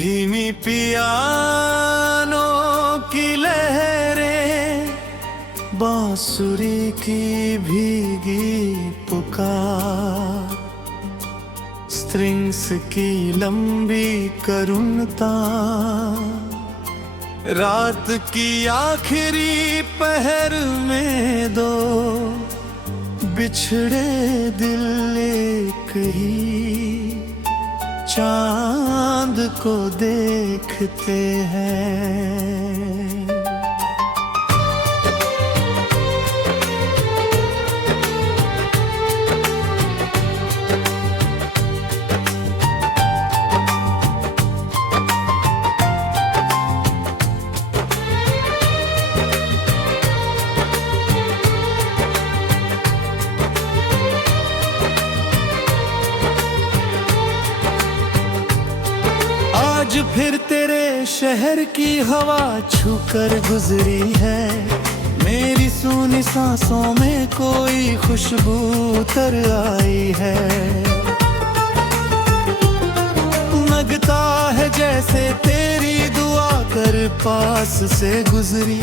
धीमी पियानो की लहरें, बांसुरी की भीगी पुकार, स्ट्रिंग्स की लंबी करुणता, रात की आखिरी पहर में दो बिछड़े दिल एक ही चांद को देखते हैं। आज फिर तेरे शहर की हवा छूकर गुजरी है, मेरी सूनी सांसों में कोई खुशबू उतर आई है। लगता है जैसे तेरी दुआ कर पास से गुजरी,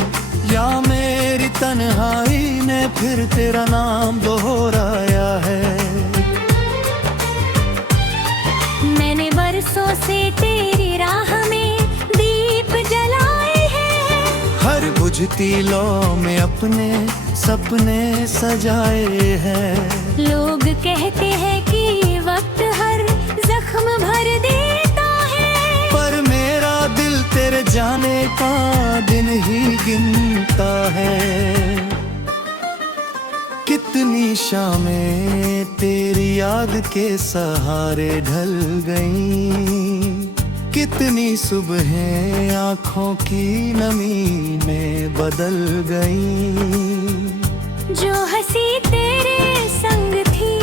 या मेरी तन्हाई ने फिर तेरा नाम दोहराया है। मैंने बरसों से तेरी राह में दीप जलाए हैं, हर बुझती लौ में अपने सपने सजाए हैं। लोग कहते हैं कि वक्त हर जख्म भर देता है, पर मेरा दिल तेरे जाने का दिन ही गिनता है। कितनी शामें तेरी याद के सहारे ढल गईं, कितनी सुबहें आँखों की नमी में बदल गईं। जो हंसी तेरे संग थी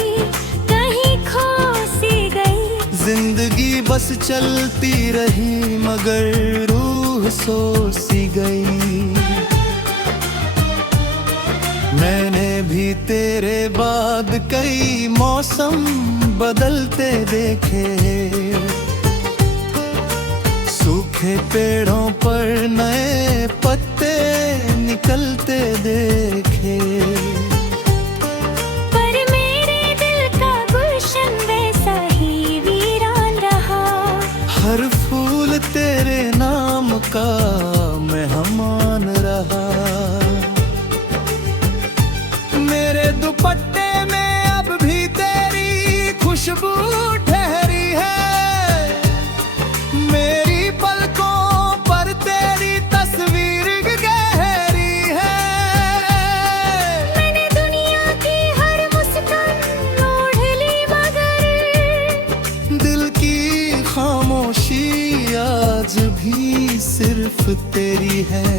कहीं खो सी गई, जिंदगी बस चलती रही मगर रूह सो सी गई। मैंने भी तेरे बाद कई मौसम बदलते देखे, सूखे पेड़ों पर नए पत्ते निकलते देखे। पर मेरे दिल का गुलशन वैसा ही वीरान रहा, हर फूल तेरे नाम का मेहमान रहा। मेरे दुपट्टे में अब भी तेरी खुशबू ठहरी है, मेरी पलकों पर तेरी तस्वीर गहरी है। मैंने दुनिया की हर मुस्कान ओढ़ ली मगर दिल की खामोशी आज भी सिर्फ तेरी है।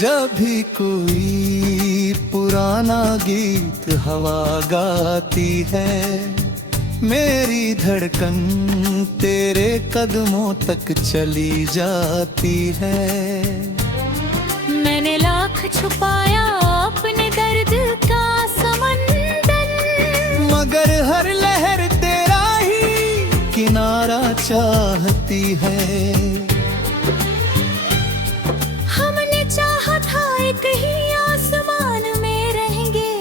जब भी कोई पुराना गीत हवा गाती है, मेरी धड़कन तेरे कदमों तक चली जाती है। मैंने लाख छुपाया अपने दर्द का समंदर, मगर हर लहर तेरा ही किनारा चाहती है। हमने चाहा था एक ही आसमान में रहेंगे,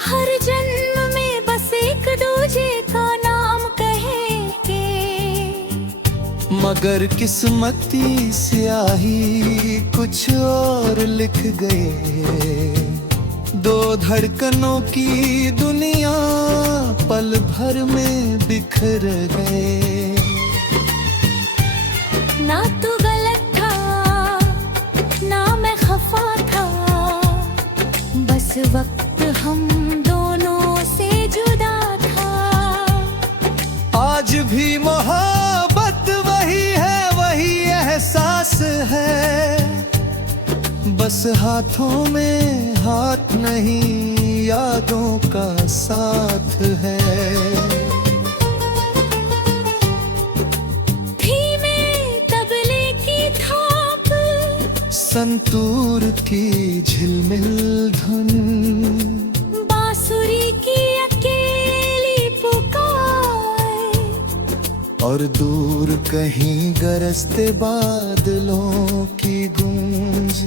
हर जन्म में बस एक दूजे का नाम कहेंगे। मगर किस्मती स्याही कुछ और लिख गए, दो धड़कनों की दुनिया पल भर में बिखर गए। ना तू गलत था ना मैं खफा था, बस वक्त हम दोनों से जुदा था। आज भी मोहब्बत वही है, वही एहसास है, बस हाथों में हाथ नहीं यादों का साथ है। धीमे तबले की थाप, संतूर की झिलमिल धुन, बांसुरी की अकेली पुकार, और दूर कहीं गरजते बादलों की गूंज।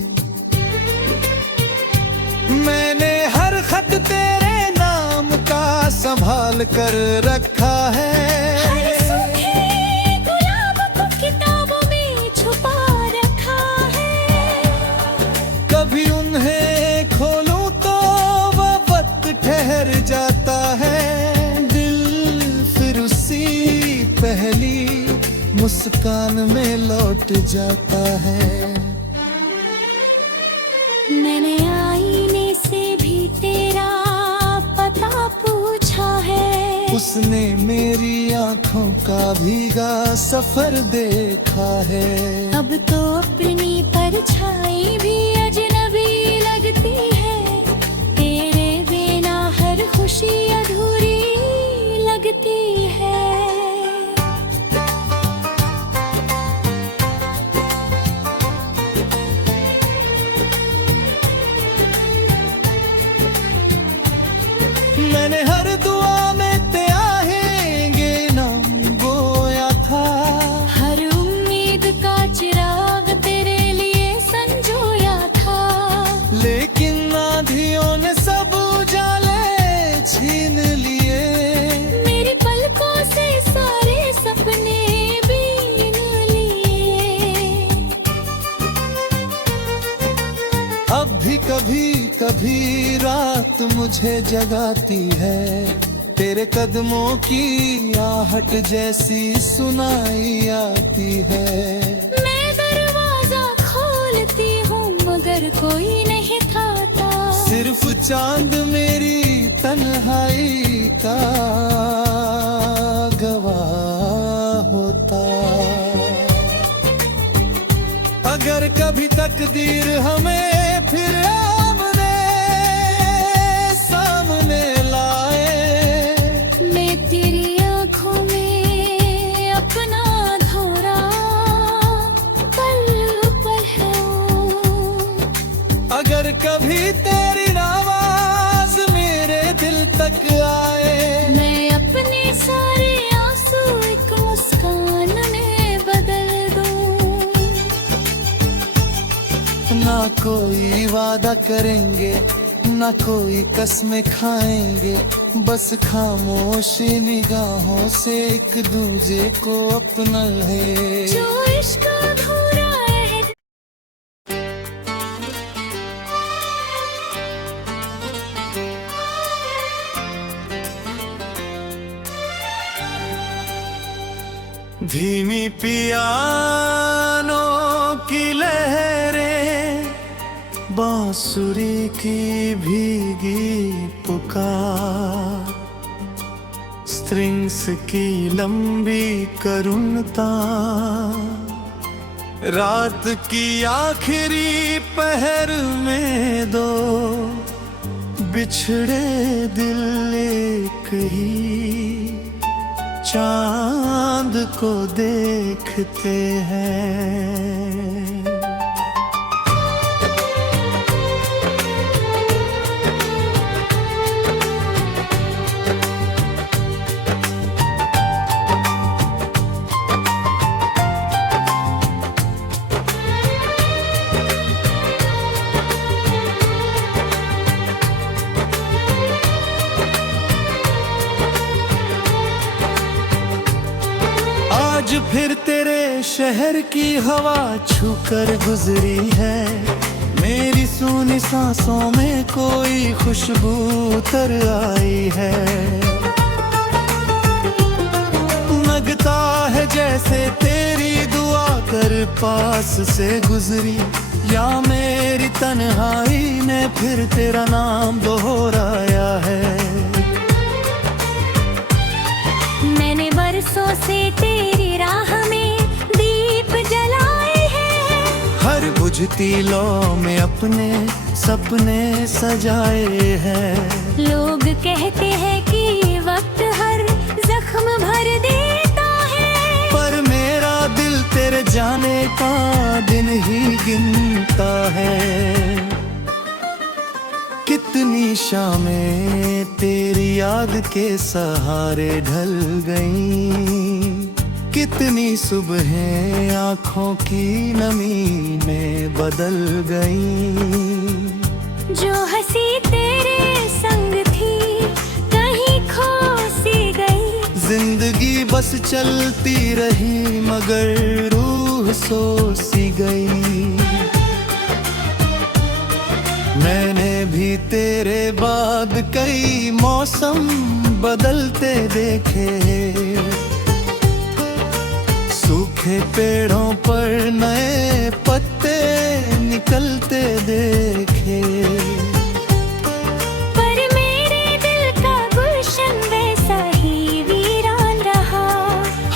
मैंने हर खत तेरे नाम का संभाल कर रखा है। हर सूखे गुलाब को किताबों में छुपा रखा है। कभी उन्हें खोलूं तो वह वक्त ठहर जाता है। दिल फिर उसी पहली मुस्कान में लौट जाता है। मैंने आईने से भी तेरा पता पूछा है। उसने मेरी आंखों का भीगा सफर देखा है। अब तो अपनी परछाई भी अजनबी लगती है। तेरे बिना हर खुशी अधूरी लगती है। मैंने हर दुआ में त्यागेंगे नाम बोया था। हर उम्मीद का चिराग तेरे लिए संजोया था। लेकिन आंधियों ने सब उजाले छीन लिए। मेरी पलकों से सारे सपने बीन लिए। अब भी कभी कभी रात मुझे जगाती है। तेरे कदमों की आहट जैसी सुनाई आती है। मैं दरवाजा खोलती हूँ मगर कोई नहीं थाता। सिर्फ चांद मेरी तन्हाई का गवाह होता। अगर कभी तकदीर हमें फिर आमने सामने लाए। मैं तेरी आँखों में अपना धोरा पल पल हूँ। अगर कभी तेरी आवाज मेरे दिल तक आए। मैं अपने सारे आंसू एक मुस्कान में बदल दूँ। ना कोई वादा करेंगे ना कोई कसमें खाएंगे। बस खामोशी निगाहों से एक दूजे को अपना है। जो इश्क अधूरा है। धीमी पियानो की लहरें, बांसुरी की भीगी पुकार, स्ट्रिंग्स की लंबी करुणता, रात की आखिरी पहर में दो बिछड़े दिल एक ही चांद को देखते हैं। आज फिर तेरे शहर की हवा छूकर गुजरी है। मेरी सूनी सांसों में कोई खुशबू उतर आई है। लगता है जैसे तेरी दुआ कर पास से गुजरी, या मेरी तन्हाई ने फिर तेरा नाम दोहराया है। मैंने बरसों से तेरी राह में दीप जलाए हैं। हर बुझती लौ में अपने सपने सजाए हैं। लोग कहते हैं कि वक्त हर जख्म भर देता है, पर मेरा दिल तेरे जाने का दिन ही गिनता है। कितनी शामें तेरी याद के सहारे ढल गईं, कितनी सुबहें आँखों की नमी में बदल गई। जो हंसी तेरे संग थी कहीं खो सी गई। जिंदगी बस चलती रही मगर रूह सो सी गई। मैंने भी तेरे बाद कई मौसम बदलते देखे। सूखे पेड़ों पर नए पत्ते निकलते देखे। पर मेरे दिल का गुलशन वैसा ही वीरान रहा।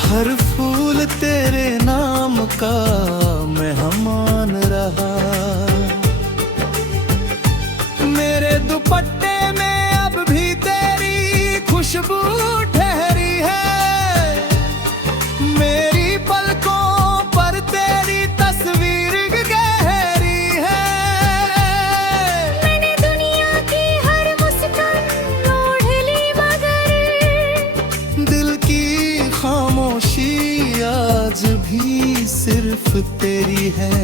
हर फूल तेरे नाम का मेहमान रहा। मेरे दुपट्टे में अब भी तेरी खुशबू ठहरी है। मेरी पलकों पर तेरी तस्वीर गहरी है। मैंने दुनिया की हर मुस्कान ओढ़ ली मगर दिल की खामोशी आज भी सिर्फ तेरी है।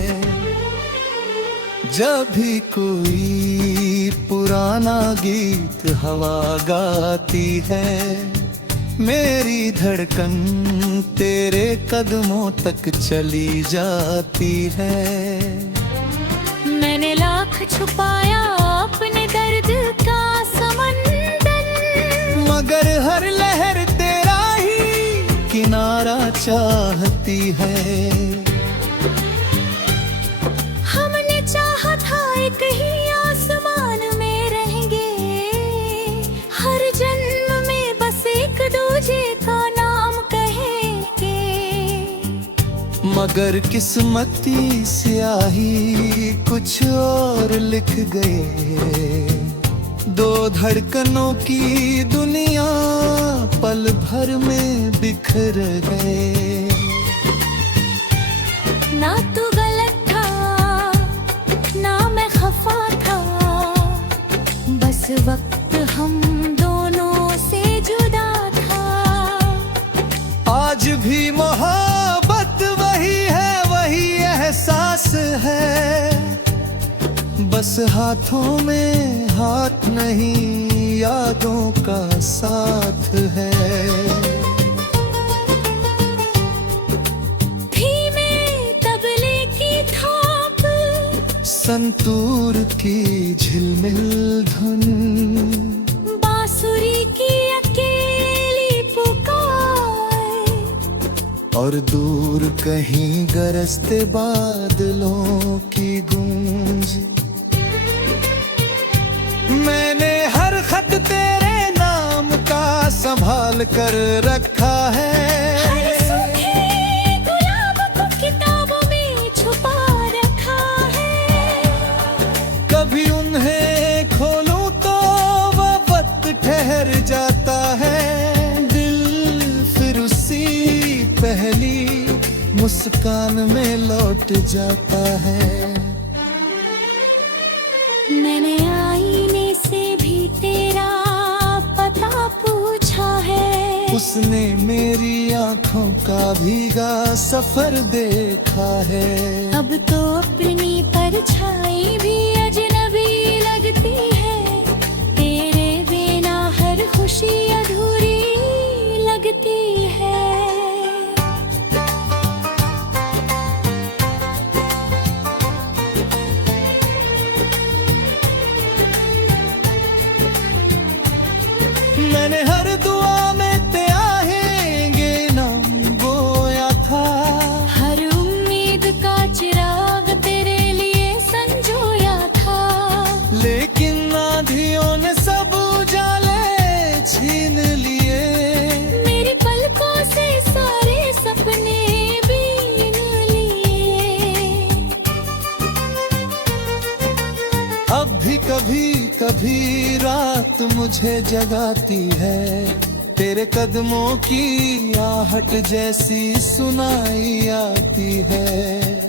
जब भी कोई पुराना गीत हवा गाती है, मेरी धड़कन तेरे कदमों तक चली जाती है। मैंने लाख छुपाया अपने दर्द का समंदर, मगर हर लहर तेरा ही किनारा चाहती है। हमने चाहा था एक ही आसमान में रहेंगे। हर जन्म में बस एक दूजे का नाम कहेंगे। मगर किस्मती स्याही कुछ और लिख गए। दो धड़कनों की दुनिया पल भर में बिखर गए। ना तू गलत था ना मैं खफा था, बस वक्त हम दोनों से जुदा था। आज भी मोहब्बत वही है, वही एहसास है। बस हाथों में हाथ नहीं, यादों का साथ है। धीमे तबले की थाप, संतूर की झिलमिल धुन, बांसुरी की अकेली पुकार, और दूर कहीं गरजते बादलों की गूंज। मैंने हर खत तेरे नाम का संभाल कर रखा है। हर सूखे गुलाब को किताबों में छुपा रखा है। कभी उन्हें खोलूं तो वो वक्त ठहर जाता है। दिल फिर उसी पहली मुस्कान में लौट जाता है। मैंने आईने से भी तेरा पता पूछा है। उसने मेरी आंखों का भीगा सफर देखा है। अब तो अपनी परछाई भी अजनबी लगती है। तेरे बिना हर खुशी अधूरी लगती है। मैंने हर दुआ में त्यागेंगे नाम बोया था। हर उम्मीद का चिराग तेरे लिए संजोया था। लेकिन आंधियों ने सब उजाले छीन लिए। मेरी पलकों से सारे सपने बीन लिए। अब भी कभी कभी रात मुझे जगाती है। तेरे कदमों की आहट जैसी सुनाई आती है।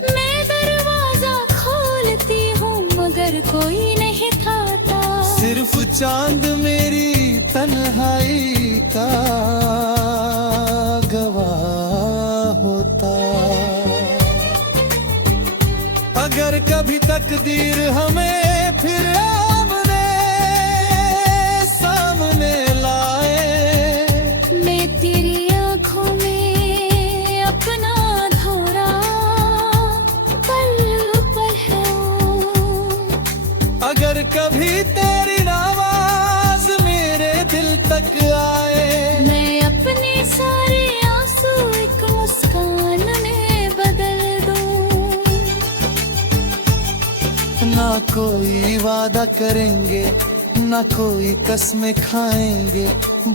मैं दरवाजा खोलती हूँ मगर कोई नहीं थाता। सिर्फ चांद मेरी तन्हाई का गवाह अगर कभी तकदीर हमें फिर आमने सामने लाए, मैं तेरी आँखों में अपना धोरा पल पल हूँ। अगर कभी तेरी आवाज मेरे दिल तक आए, मैं अपने सारे आंसू एक मुस्कान में बदल दूं। ना कोई वादा करेंगे, ना कोई कसमें खाएंगे,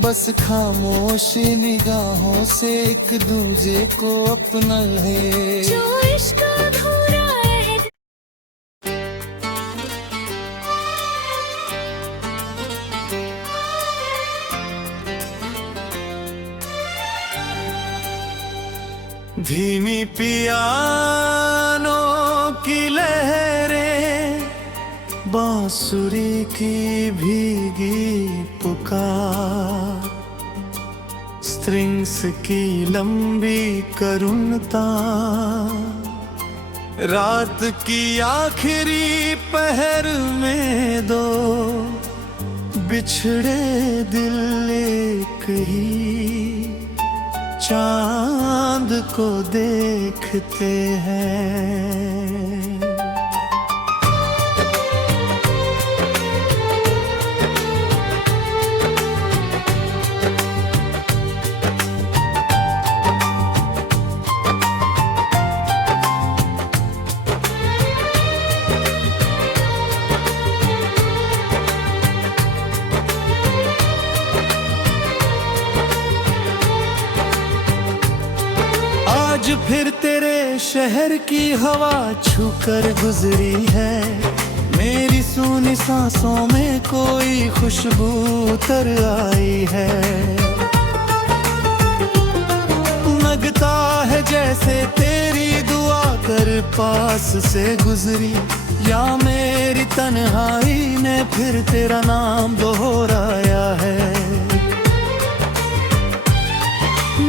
बस खामोशी निगाहों से एक दूजे को अपना है। जो इश्क अधूरा है, धीमी पियानो की लहरें, बांसुरी की भीगी पुकार, स्ट्रिंग्स की लंबी करुणता, रात की आखिरी पहर में दो बिछड़े दिल एक ही चांद को देखते हैं। आज फिर तेरे शहर की हवा छूकर गुजरी है, मेरी सूनी सांसों में कोई खुशबू उतर आई है। लगता है जैसे तेरी दुआ कर पास से गुजरी, या मेरी तन्हाई ने फिर तेरा नाम दोहराया है।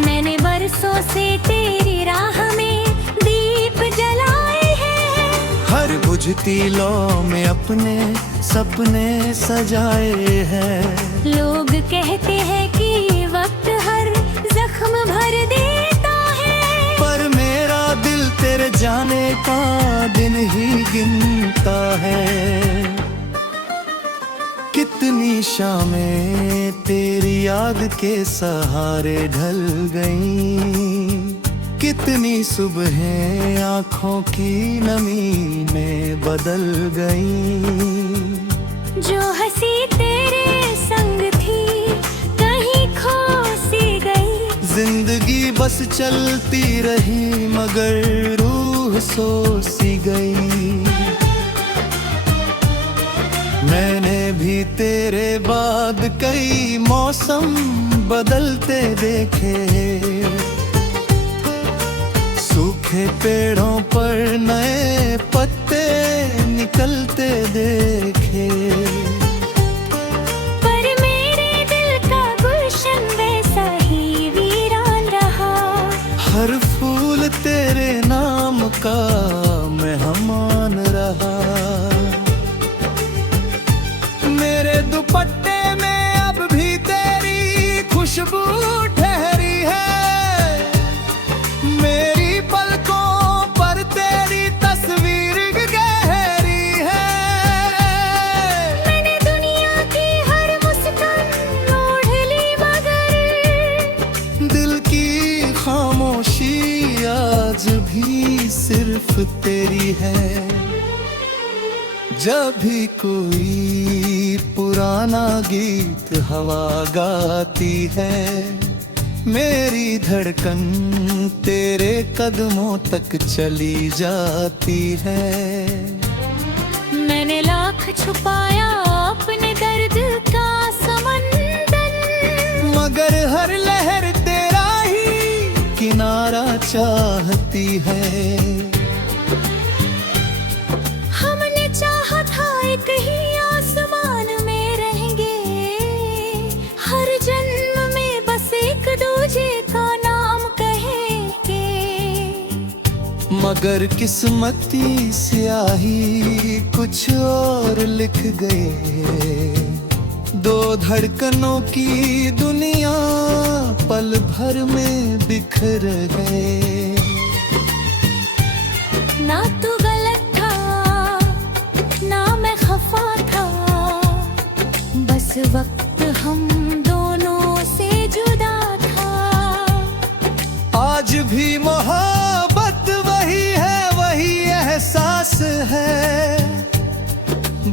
मैंने बरसों से तेरी राह में दीप जलाए हैं, हर बुझती लौ में अपने सपने सजाए हैं। लोग कहते हैं कि वक्त हर जख्म भर देता है, पर मेरा दिल तेरे जाने का दिन ही गिनता है। कितनी शामें तेरी याद के सहारे ढल गईं, कितनी सुबहें आँखों की नमी में बदल गईं। जो हंसी तेरे संग थी कहीं खो सी गई, जिंदगी बस चलती रही मगर रूह सो सी गई। मैंने भी तेरे बाद कई मौसम बदलते देखे, सूखे पेड़ों पर नए पत्ते निकलते देखे। पर मेरे दिल का गुलशन वैसा ही वीरान रहा, हर फूल तेरे नाम का मेहमान रहा। मेरे दुपट्टे में अब भी तेरी खुशबू ठहरी है, मेरी पलकों पर तेरी तस्वीर गहरी है। मैंने दुनिया की हर मुस्कान ओढ़ ली मगर दिल की खामोशी आज भी सिर्फ तेरी है। जब भी कोई पुराना गीत हवा गाती है, मेरी धड़कन तेरे कदमों तक चली जाती है। मैंने लाख छुपाया अपने दर्द का समंदर, मगर हर लहर तेरा ही किनारा चाहती है। हमने चाहा था एक ही आसमान में रहेंगे, हर जन्म में बस एक दूजे का नाम कहेंगे। मगर किस्मती स्याही कुछ और लिख गए। दो धड़कनों की दुनिया पल भर में बिखर गए। ना तू गलत था ना मैं खफा था, बस वक्त हम दोनों से जुदा था। आज भी मोहब्बत वही है, वही एहसास है,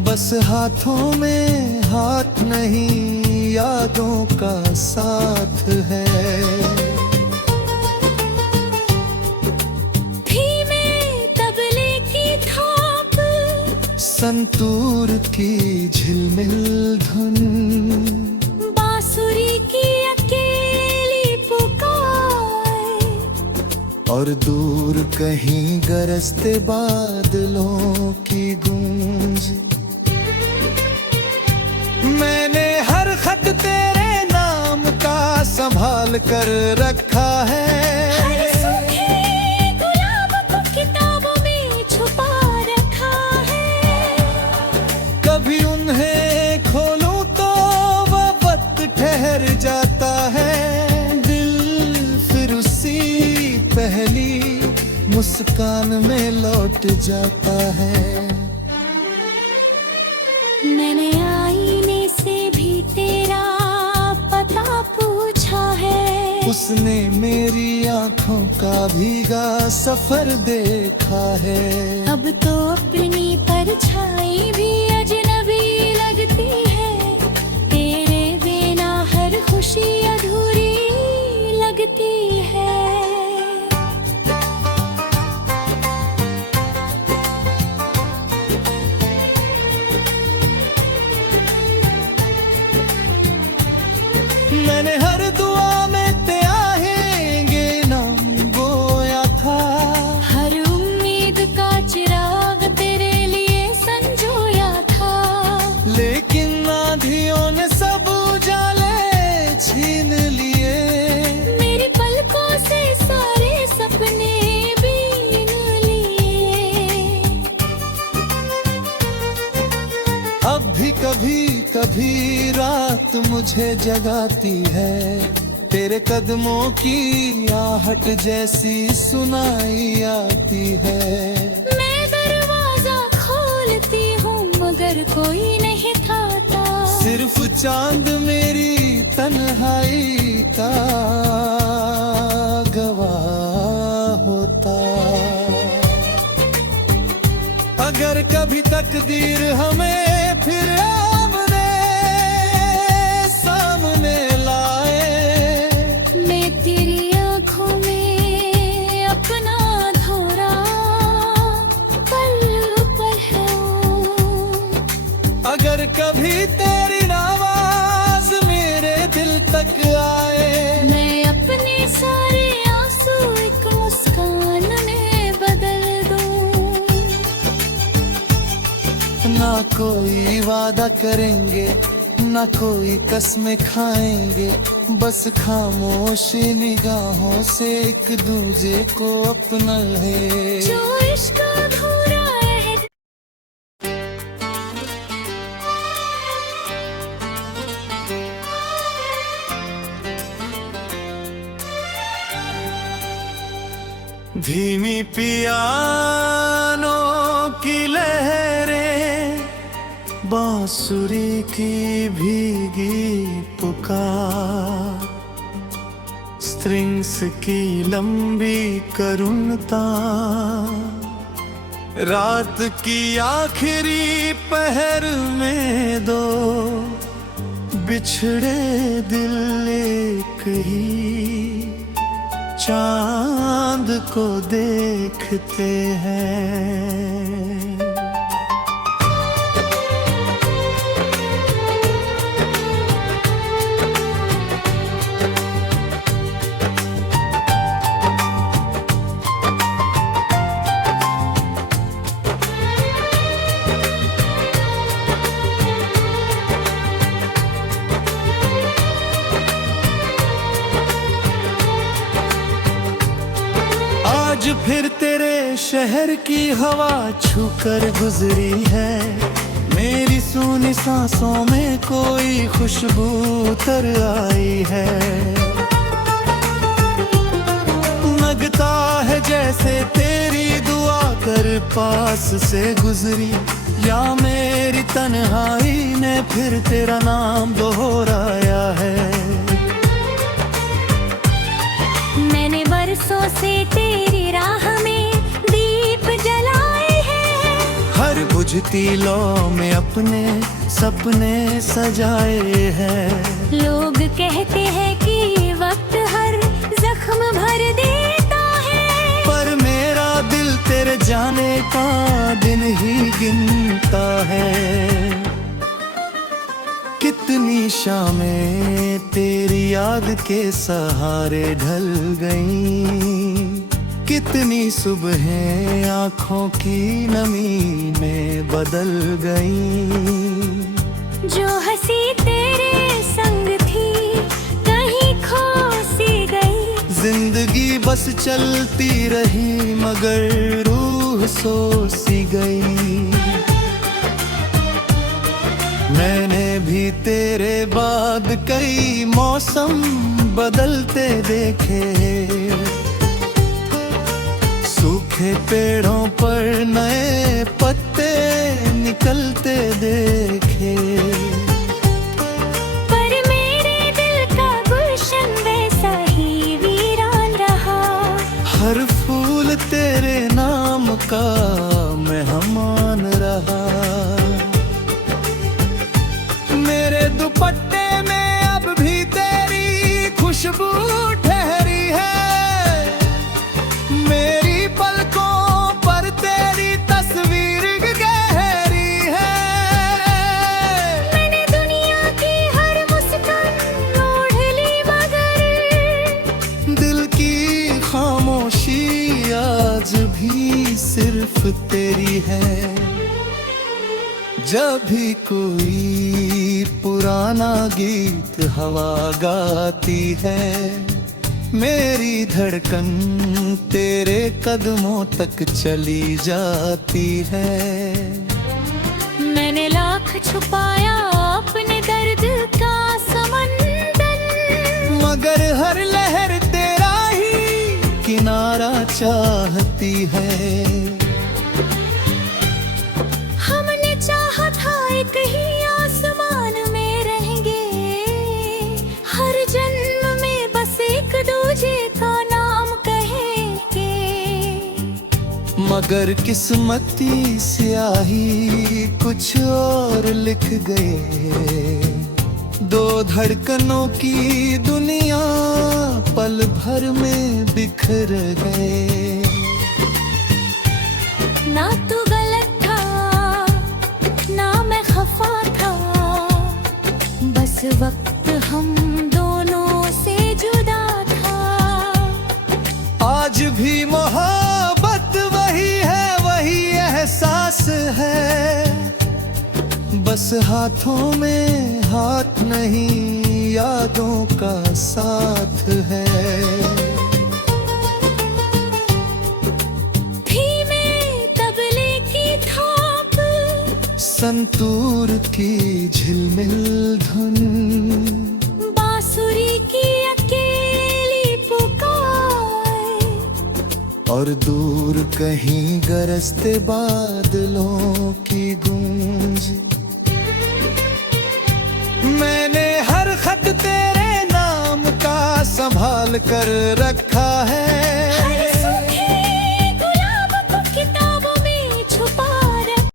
बस हाथों में हाथ नहीं यादों का साथ है। धीमे तबले की थाप, संतूर की झिलमिल धुन, बांसुरी की अकेली पुकार, और दूर कहीं गरजते बादलों की गूंज। मैंने हर खत तेरे नाम का संभाल कर रखा है। हर सूखे गुलाब को किताबों में छुपा रखा है। कभी उन्हें खोलूं तो वह वक्त ठहर जाता है। दिल फिर उसी पहली मुस्कान में लौट जाता है। मैंने आईने से भी तेरा पता पूछा है। उसने मेरी आंखों का भीगा सफर देखा है। अब तो अपनी परछाई भी अजनबी लगती है। तेरे बिना हर खुशी अधूरी लगती है। मैंने हर दुआ में त्यागेंगे नाम बोया था। हर उम्मीद का चिराग तेरे लिए संजोया था। लेकिन आंधियों ने सब उजाले छीन लिए। मेरी पलकों से सारे सपने बीन लिए। अब भी कभी कभी रात मुझे जगाती है। तेरे कदमों की आहट जैसी सुनाई आती है। मैं दरवाजा खोलती हूँ मगर कोई नहीं थाता। सिर्फ चांद मेरी तन्हाई का गवाह होता। अगर कभी तकदीर हमें फिर आमने सामने लाए, मैं तेरी आँखों में अपना धोरा पल पल हूँ। अगर कभी तेरी आवाज मेरे दिल तक आए, मैं अपने सारे आंसू एक मुस्कान में बदल दूँ। ना कोई वादा करेंगे ना कोई कसमें खाएंगे, बस खामोश निगाहों से एक दूजे को अपना है। जो इश्क अधूरा है। धीमी पियानो की लहरें, बांसुरी की भीगी पुकार, स्ट्रिंग्स की लंबी करुणता, रात की आखिरी पहर में दो बिछड़े दिल एक ही चांद को देखते हैं। आज फिर तेरे शहर की हवा छूकर गुजरी है, मेरी सूनी सांसों में कोई खुशबू उतर आई है। लगता है जैसे तेरी दुआ कर पास से गुजरी, या मेरी तन्हाई ने फिर तेरा नाम दोहराया है। मैंने बरसों से तेरी राह में दीप जलाए हैं, हर बुझती लौ में अपने सपने सजाए हैं। लोग कहते हैं कि वक्त हर जख्म भर देता है, पर मेरा दिल तेरे जाने का दिन ही गिनता है। कितनी शामें तेरी याद के सहारे ढल गईं, कितनी सुबहें आँखों की नमी में बदल गईं। जो हंसी तेरे संग थी कहीं खो सी गई, जिंदगी बस चलती रही मगर रूह सो सी गई। मैंने भी तेरे बाद कई मौसम बदलते देखे, सूखे पेड़ों पर नए पत्ते निकलते देखे। पर मेरे दिल का गुलशन वैसा ही वीरान रहा, हर फूल तेरे नाम का मेहमान रहा। मेरे दुपट्टे में अब भी तेरी खुशबू ठहरी है, मेरी पलकों पर तेरी तस्वीर गहरी है। मैंने दुनिया की हर मुस्कान ओढ़ ली मगर दिल की खामोशी आज भी सिर्फ तेरी है। जब भी कोई पुराना गीत हवा गाती है, मेरी धड़कन तेरे कदमों तक चली जाती है। मैंने लाख छुपाया अपने दर्द का समंदर, मगर हर लहर तेरा ही किनारा चाहती है। हमने चाहा था एक ही आसमान में रहेंगे, हर जन्म में बस एक दूजे का नाम कहेंगे। मगर किस्मती स्याही कुछ और लिख गए, दो धड़कनों की दुनिया पल भर में बिखर गए। ना तू गलत था ना मैं खफा था, बस वक्त हम दोनों से जुदा था। आज भी मोहब्बत वही है, वही एहसास है, बस हाथों में हाथ नहीं यादों का साथ है। धीमे तबले की थाप, संतूर की झिलमिल धुन, बांसुरी की अकेली पुकार, और दूर कहीं गरजते बादलों की गूंज। मैंने हर खत तेरे नाम का संभाल कर रखा है,